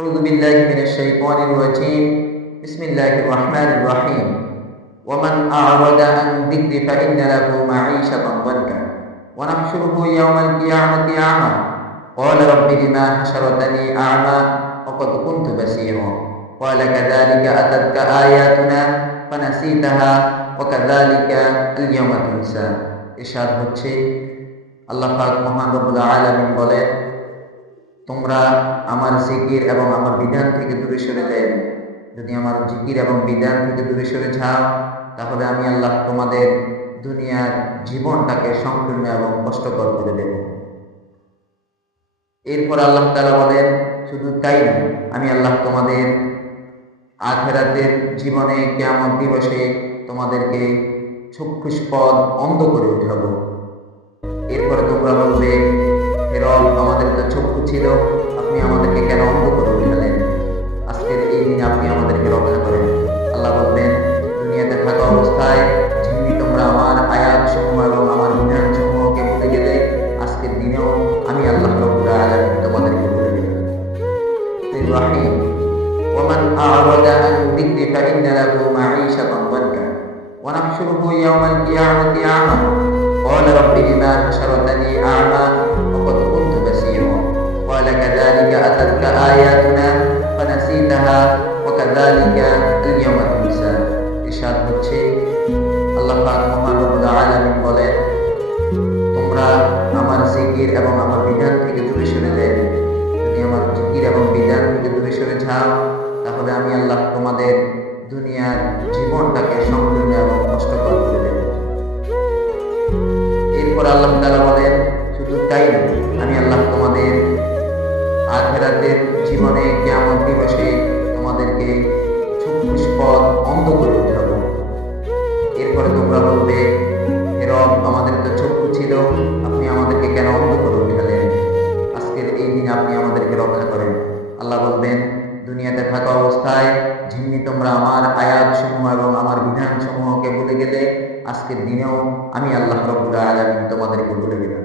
أعوذ بالله من الشيطان الرجيم بسم الله الرحمن الرحيم ومن أعرض عن ذكري فإن له معيشة ضنكا ونحشره يوم القيامة أعمى قال رب لما حشرتني أعمى وقد كنت بصيرا قال كذلك أتتك آياتنا فنسيتها وكذلك اليوم تنسى ইরশাদ হচ্ছে আল্লাহ পাক মহান রব্বুল আলামিন বলেন, তোমরা আমার জিকির এবং আমার বিধান থেকে দূরে সরে যাও। যদি আমার জিকির এবং বিধান থেকে দূরে সরে যাও, তাহলে আমি আল্লাহ তোমাদের দুনিয়ার জীবনটাকে সংকীর্ণ এবং কষ্টকর করে দেব। এরপর আল্লাহ তাআলা বলেন, শুধু তাই নয়, আমি আল্লাহ তোমাদের আখিরাতের জীবনে কিয়ামত দিবসে তোমাদেরকে চক্ষুষ্পদ অন্ধ করে উঠাবো। এরপরে তোমরা বলবে, হে রব, আমাদের তো চক্ষু ছিল, আপনি আমাদেরকে কেন অন্ধ করে উঠালেন? আজকের এই দিনে আপনি আমাদেরকে রক্ষা করেন। আল্লাহ বলবেন, দুনিয়াতে থাকা অবস্থায় যেমনি তোমরা আমার আয়াত সমূহ এবং আমার বিধান সমূহকে ভুলে গেলে, আজকের দিনেও আমি আল্লাহ রাব্বুল আলামিন তোমাদেরকে ভুলে দেব। রাহিম ওয়ামান আ'রাদা আন যিকরি ফাইন্না লাহু মাঈশাতান দানকা ওয়া নাহশুরুহু ইয়াওমাল কিয়ামাতি আ'মা قال رب لما حشرتني أعمى وقد كنت بصيرا قال كذلك أتتك آياتنا فنسيتها وكذلك اليوم تنسى। ইরশাদ হচ্ছে, আল্লাহ পাক মহান রব্বুল আলামিন বলেন, তোমরা আমার জিকির এবং আমার বিধান থেকে দূরে সরে যাও। যদি আমার জিকির এবং বিধান থেকে দূরে সরে যাও, তাহলে আমি আল্লাহ তোমাদের দুনিয়ার জীবনটাকে সংকীর্ণ এবং কষ্টকর করে দেব। এরপর আল্লাহ তাআলা বলেন, শুধু তাই নয়, আমি আল্লাহ তোমাদের আখিরাতের জীবনে কিয়ামত দিবসে তোমাদেরকে চক্ষুষ্পদ অন্ধ করে উঠাবো। এরপরে তোমরা বলবে, হে রব, আমাদের তো চক্ষু ছিল, আপনি আমাদেরকে কেন অন্ধ করে উঠালেন? আজকের এই দিনে আপনি আমাদেরকে রক্ষা করেন। আল্লাহ বলবেন, দুনিয়াতে থাকা অবস্থায় যেমনি তোমরা আমার আয়াত সমূহ এবং আমার বিধান সমূহকে ভুলে গেলে, আজকের দিনেও আমি আল্লাহ রাব্বুল আলামিন তোমাদেরকে ভুলে গেলাম।